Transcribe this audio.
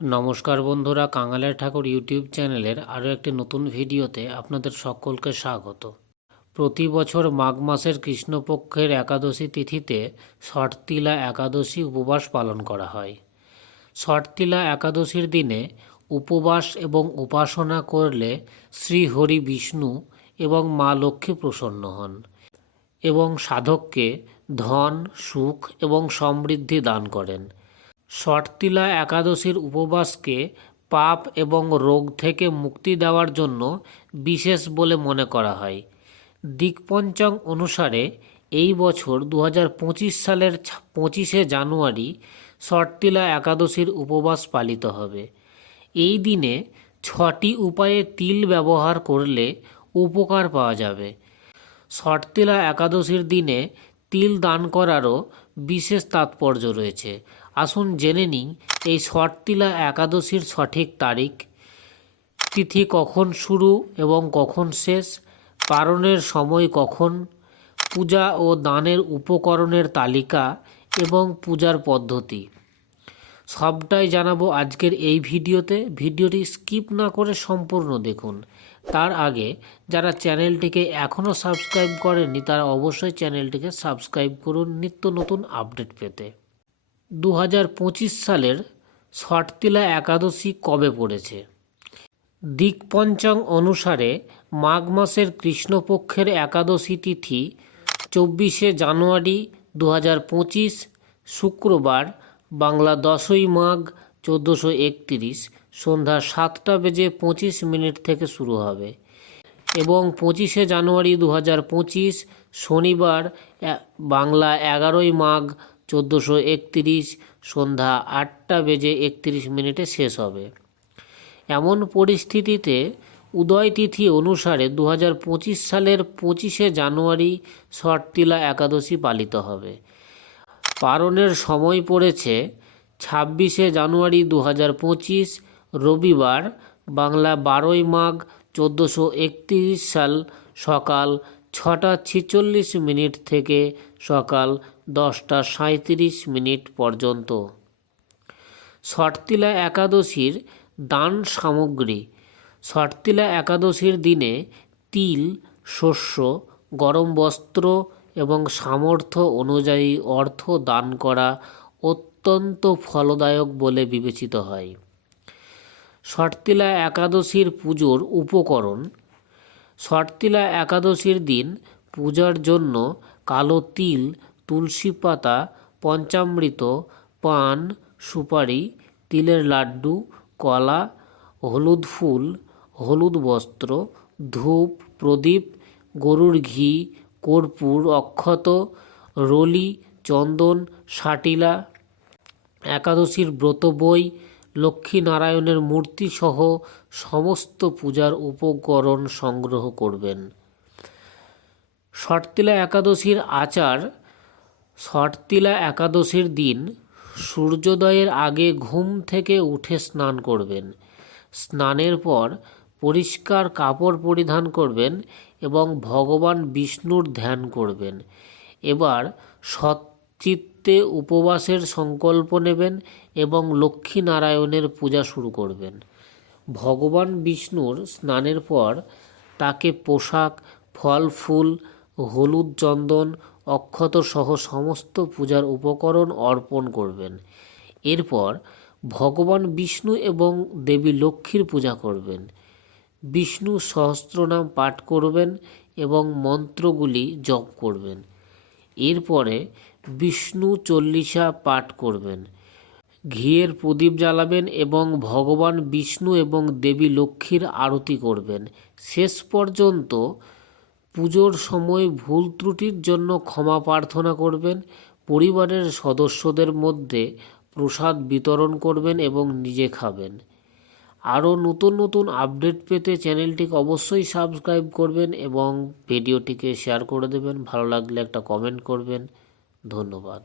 নমস্কার বন্ধুরা, কাঙালের ঠাকুর ইউটিউব চ্যানেলের আরও একটি নতুন ভিডিওতে আপনাদের সকলকে স্বাগত। প্রতি বছর মাঘ মাসের কৃষ্ণপক্ষের একাদশী তিথিতে ষটতিলা একাদশী উপবাস পালন করা হয়। ষটতিলা একাদশীর দিনে উপবাস এবং উপাসনা করলে শ্রী হরি বিষ্ণু এবং মা লক্ষ্মী প্রসন্ন হন এবং সাধককে ধন, সুখ এবং সমৃদ্ধি দান করেন। ষটতিলা একাদশীর উপবাসকে পাপ এবং রোগ থেকে মুক্তি দেওয়ার জন্য বিশেষ বলে মনে করা হয়। দিকপঞ্চং অনুসারে এই বছর দু হাজার পঁচিশ সালের পঁচিশে জানুয়ারি ষটতিলা একাদশীর উপবাস পালিত হবে। এই দিনে ছটি উপায়ে তিল ব্যবহার করলে উপকার পাওয়া যাবে। ষটতিলা একাদশীর দিনে তিল দান করারও বিশেষ তাৎপর্য রয়েছে। আসুন জেনে নিই, এই ষটতিলা একাদশীর সঠিক তারিখ, তিথি কখন শুরু এবং কখন শেষ, পারণের সময় কখন, পূজা ও দানের উপকরণের তালিকা এবং পূজার পদ্ধতি। সবটাই জানাব আজকের এই ভিডিওতে। ভিডিওটি স্কিপ না করে সম্পূর্ণ দেখুন। তার আগে, যারা চ্যানেলটিকে এখনও সাবস্ক্রাইব করেননি, তারা অবশ্যই চ্যানেলটিকে সাবস্ক্রাইব করুন নিত্য নতুন আপডেট পেতে। দু হাজার পঁচিশ সালের ষটতিলা একাদশী কবে পড়েছে? দিকপঞ্চং অনুসারে মাঘ মাসের কৃষ্ণপক্ষের একাদশী তিথি চব্বিশে জানুয়ারি দু হাজার পঁচিশ, শুক্রবার বাংলা দশই মাঘ চোদ্দোশো একতিরিশ সন্ধ্যা সাতটা বেজে পঁচিশ মিনিট থেকে শুরু হবে। এবং পঁচিশে জানুয়ারি দু পঁচিশ শনিবার বাংলা এগারোই মাঘ চোদ্দোশো একতিরিশ সন্ধ্যা আটটা বেজে একতিরিশ মিনিটে শেষ হবে। এমন পরিস্থিতিতে উদয় তিথি অনুসারে দু হাজার পঁচিশ সালের পঁচিশে জানুয়ারি ষটতিলা একাদশী পালিত হবে। পালনের সময় পড়েছে ছাব্বিশে জানুয়ারি দু পঁচিশ, রবিবার বাংলা বারোই মাঘ চোদ্দোশো একত্রিশ সাল সকাল ছটা ছেচল্লিশ মিনিট থেকে সকাল দশটা সাঁত্রিশ মিনিট পর্যন্ত। ষটতিলা একাদশীর দান সামগ্রী। ষটতিলা একাদশীর দিনে তিল, শস্য, গরম বস্ত্র এবং সামর্থ্য অনুযায়ী অর্থ দান করা অত্যন্ত ফলদায়ক বলে বিবেচিত হয়। ষটতিলা একাদশীর পুজোর উপকরণ। ষটতিলা একাদশীর দিন পূজার জন্য কালো তিল, তুলসী পাতা, পঞ্চামৃত, পান, সুপারি, তিলের লাড্ডু, কলা, হলুদ ফুল, হলুদ বস্ত্র, ধূপ, প্রদীপ, গরুর ঘি কর্পূর, অক্ষত, রলি, চন্দন, সাটিলা, একাদশীর ব্রত বই, লক্ষ্মীনারায়ণের মূর্তি সহ সমস্ত পূজার উপকরণ সংগ্রহ করবেন। ষটতিলা একাদশীর আচার, ষটতিলা একাদশীর দিন সূর্যোদয়ের আগে ঘুম থেকে উঠে স্নান করবেন। স্নানের পর পরিষ্কার কাপড় পরিধান করবেন এবং ভগবান বিষ্ণুর ধ্যান করবেন। এবার সচ্চিত্তে উপবাসের সংকল্প নেবেন এবং লক্ষ্মীনারায়ণের পূজা শুরু করবেন। ভগবান বিষ্ণুর স্নানের পর তাকে পোশাক, ফল, ফুল, হলুদ চন্দন, অক্ষত সহ সমস্ত পূজার উপকরণ অর্পণ করবেন। এরপর ভগবান বিষ্ণু এবং দেবী লক্ষ্মীর পূজা করবেন। বিষ্ণু সহস্রনাম পাঠ করবেন এবং মন্ত্রগুলি জপ করবেন। এরপরে বিষ্ণু চল্লিশা পাঠ করবেন। ঘিয়ের প্রদীপ জ্বালাবেন এবং ভগবান বিষ্ণু এবং দেবী লক্ষ্মীর আরতি করবেন। শেষ পর্যন্ত পুজোর সময় ভুল ত্রুটির জন্য ক্ষমা প্রার্থনা করবেন। পরিবারের সদস্যদের মধ্যে প্রসাদ বিতরণ করবেন এবং নিজে খাবেন। আরও নতুন নতুন আপডেট পেতে চ্যানেলটিকে অবশ্যই সাবস্ক্রাইব করবেন এবং ভিডিওটিকে শেয়ার করে দেবেন। ভালো লাগলে একটা কমেন্ট করবেন। ধন্যবাদ।